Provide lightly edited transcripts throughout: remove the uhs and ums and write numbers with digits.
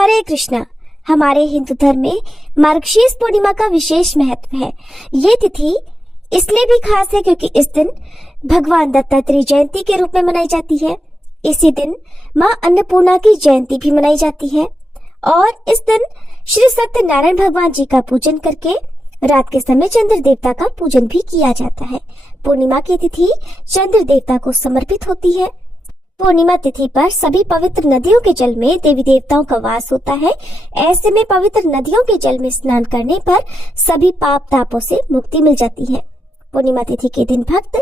हरे कृष्णा। हमारे हिंदू धर्म में मार्गशीर्ष पूर्णिमा का विशेष महत्व है। ये तिथि इसलिए भी खास है क्योंकि इस दिन भगवान दत्तात्रेय जयंती के रूप में मनाई जाती है। इसी दिन माँ अन्नपूर्णा की जयंती भी मनाई जाती है और इस दिन श्री सत्यनारायण भगवान जी का पूजन करके रात के समय चंद्र देवता का पूजन भी किया जाता है। पूर्णिमा की तिथि चंद्र देवता को समर्पित होती है। पूर्णिमा तिथि पर सभी पवित्र नदियों के जल में देवी देवताओं का वास होता है। ऐसे में पवित्र नदियों के जल में स्नान करने पर सभी पाप तापों से मुक्ति मिल जाती है। पूर्णिमा तिथि के दिन भक्त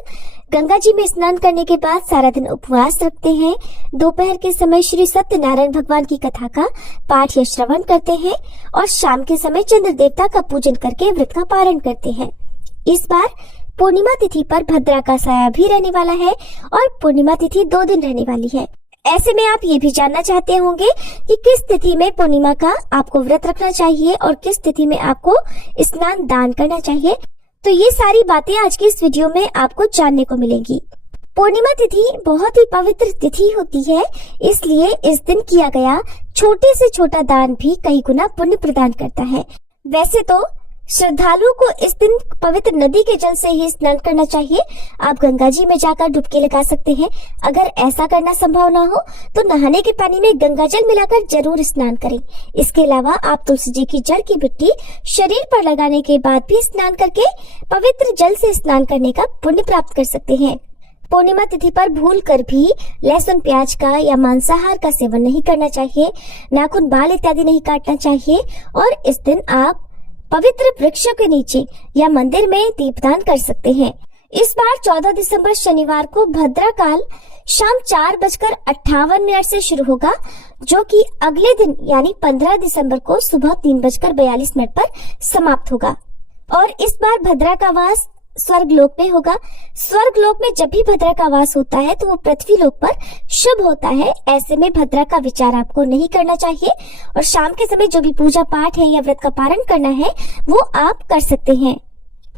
गंगा जी में स्नान करने के बाद सारा दिन उपवास रखते हैं। दोपहर के समय श्री सत्यनारायण भगवान की कथा का पाठ या श्रवण करते हैं और शाम के समय चंद्र देवता का पूजन करके व्रत का पारण करते हैं। इस बार पूर्णिमा तिथि पर भद्रा का साया भी रहने वाला है और पूर्णिमा तिथि 2 दिन रहने वाली है। ऐसे में आप ये भी जानना चाहते होंगे कि किस तिथि में पूर्णिमा का आपको व्रत रखना चाहिए और किस तिथि में आपको स्नान दान करना चाहिए। तो ये सारी बातें आज की इस वीडियो में आपको जानने को मिलेंगी। पूर्णिमा तिथि बहुत ही पवित्र तिथि होती है, इसलिए इस दिन किया गया छोटे से छोटा दान भी कई गुना पुण्य प्रदान करता है। वैसे तो श्रद्धालुओं को इस दिन पवित्र नदी के जल से ही स्नान करना चाहिए। आप गंगा जी में जाकर डुबकी लगा सकते हैं। अगर ऐसा करना संभव ना हो तो नहाने के पानी में गंगा जल मिलाकर जरूर स्नान करें। इसके अलावा आप तुलसी जी की जड़ की मिट्टी शरीर पर लगाने के बाद भी स्नान करके पवित्र जल से स्नान करने का पुण्य प्राप्त कर सकते हैं। पूर्णिमा तिथि पर भूल कर भी लहसुन प्याज का या मांसाहार का सेवन नहीं करना चाहिए। नाखून बाल इत्यादि नहीं काटना चाहिए और इस दिन आप पवित्र वृक्षों के नीचे या मंदिर में दीपदान कर सकते हैं। इस बार 14 दिसंबर शनिवार को भद्रा काल शाम 4:58 से शुरू होगा, जो कि अगले दिन यानी 15 दिसंबर को सुबह 3:42 पर समाप्त होगा। और इस बार भद्रा का वास स्वर्ग लोक में होगा। स्वर्ग लोक में जब भी भद्रा का वास होता है तो वो पृथ्वी लोक पर शुभ होता है। ऐसे में भद्रा का विचार आपको नहीं करना चाहिए और शाम के समय जो भी पूजा पाठ है या व्रत का पारण करना है वो आप कर सकते हैं।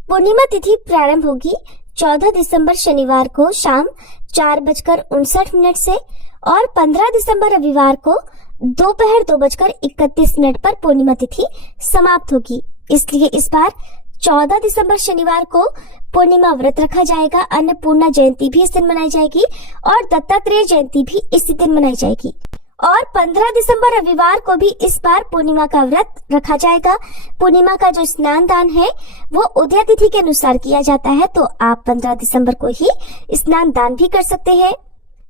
पूर्णिमा तिथि प्रारंभ होगी 14 दिसंबर शनिवार को शाम 4:59 से और 15 दिसंबर रविवार को दोपहर 2:31 पर पूर्णिमा तिथि समाप्त होगी। इसलिए इस बार 14 दिसंबर शनिवार को पूर्णिमा व्रत रखा जाएगा। अन्नपूर्णा जयंती भी इस दिन मनाई जाएगी और दत्तात्रेय जयंती भी इसी दिन मनाई जाएगी। और 15 दिसंबर रविवार को भी इस बार पूर्णिमा का व्रत रखा जाएगा। पूर्णिमा का जो स्नान दान है वो उदय तिथि के अनुसार किया जाता है, तो आप 15 दिसंबर को ही स्नान दान भी कर सकते हैं।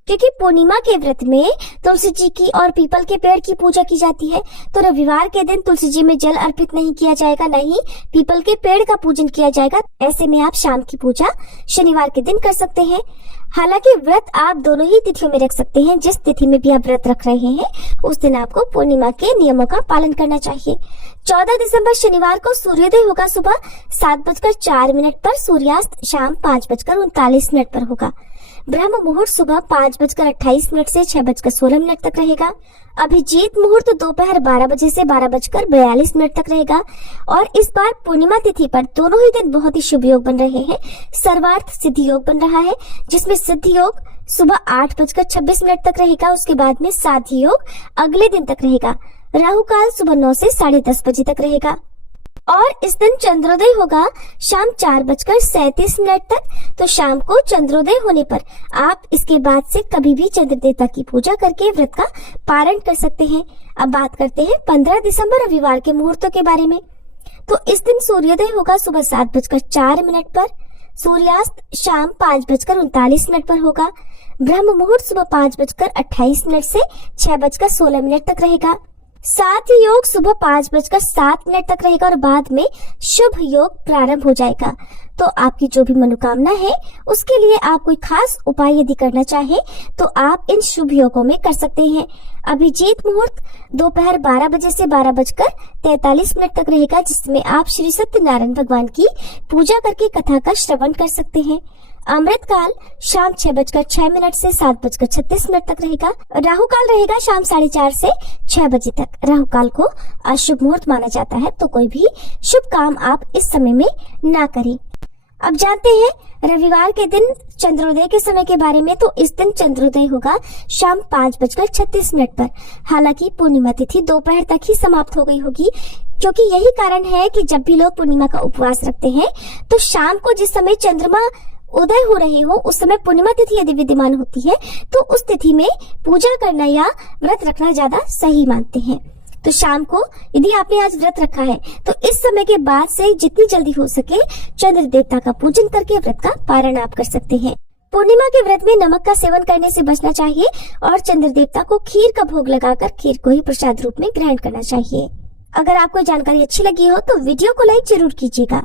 क्योंकि पूर्णिमा के व्रत में तुलसी जी की और पीपल के पेड़ की पूजा की जाती है, तो रविवार के दिन तुलसी जी में जल अर्पित नहीं किया जाएगा, न ही पीपल के पेड़ का पूजन किया जाएगा। ऐसे में आप शाम की पूजा शनिवार के दिन कर सकते हैं। हालांकि व्रत आप दोनों ही तिथियों में रख सकते हैं। जिस तिथि में भी आप व्रत रख रहे हैं उस दिन आपको पूर्णिमा के नियमों का पालन करना चाहिए। 14 दिसंबर शनिवार को सूर्योदय होगा सुबह 7:04 पर, सूर्यास्त शाम 5:39 पर होगा। ब्रह्म मुहूर्त सुबह 5:28 से 6:16 तक रहेगा। अभिजीत मुहूर्त दोपहर 12 बजे से 12:42 तक रहेगा। और इस बार पूर्णिमा तिथि पर दोनों ही दिन बहुत ही शुभ योग बन रहे हैं। सर्वार्थ सिद्धि योग बन रहा है, जिसमें सिद्धि योग सुबह 8:26 तक रहेगा। उसके बाद में साध्य योग अगले दिन तक रहेगा। राहु काल सुबह 9 से 10:30 बजे तक रहेगा। और इस दिन चंद्रोदय होगा शाम 4:37 तक। तो शाम को चंद्रोदय होने पर आप इसके बाद से कभी भी चंद्र देवता की पूजा करके व्रत का पारण कर सकते हैं। अब बात करते हैं 15 दिसंबर रविवार के मुहूर्तों के बारे में। तो इस दिन सूर्योदय होगा सुबह 7:04 पर, सूर्यास्त शाम 5:39 पर होगा। ब्रह्म मुहूर्त सुबह 5:28 से 6:16 तक रहेगा। साथ ही योग सुबह 5:07 तक रहेगा और बाद में शुभ योग प्रारंभ हो जाएगा। तो आपकी जो भी मनोकामना है उसके लिए आप कोई खास उपाय यदि करना चाहे तो आप इन शुभ योगों में कर सकते हैं। अभिजीत मुहूर्त दोपहर 12 बजे से 12:43 तक रहेगा, जिसमें आप श्री सत्यनारायण भगवान की पूजा करके कथा का श्रवण कर सकते हैं। अमृत काल शाम 6:06 से 7:36 तक रहेगा। राहु काल रहेगा शाम 4:30 से 6 बजे तक। राहु काल को अशुभ मुहूर्त माना जाता है, तो कोई भी शुभ काम आप इस समय में ना करें। अब जानते हैं रविवार के दिन चंद्रोदय के समय के बारे में, तो इस दिन चंद्रोदय होगा शाम 5:36 पर। हालांकि पूर्णिमा तिथि दोपहर तक ही समाप्त हो गई होगी, क्योंकि यही कारण है कि जब भी लोग पूर्णिमा का उपवास रखते हैं तो शाम को जिस समय चंद्रमा उदय हो रहे हो उस समय पूर्णिमा तिथि यदि विद्यमान होती है तो उस तिथि में पूजा करना या व्रत रखना ज्यादा सही मानते हैं। तो शाम को यदि आपने आज व्रत रखा है तो इस समय के बाद से जितनी जल्दी हो सके चंद्र देवता का पूजन करके व्रत का पारण आप कर सकते हैं। पूर्णिमा के व्रत में नमक का सेवन करने से बचना चाहिए और चंद्र देवता को खीर का भोग लगाकर खीर को ही प्रसाद रूप में ग्रहण करना चाहिए। अगर आपको जानकारी अच्छी लगी हो तो वीडियो को लाइक जरूर कीजिएगा।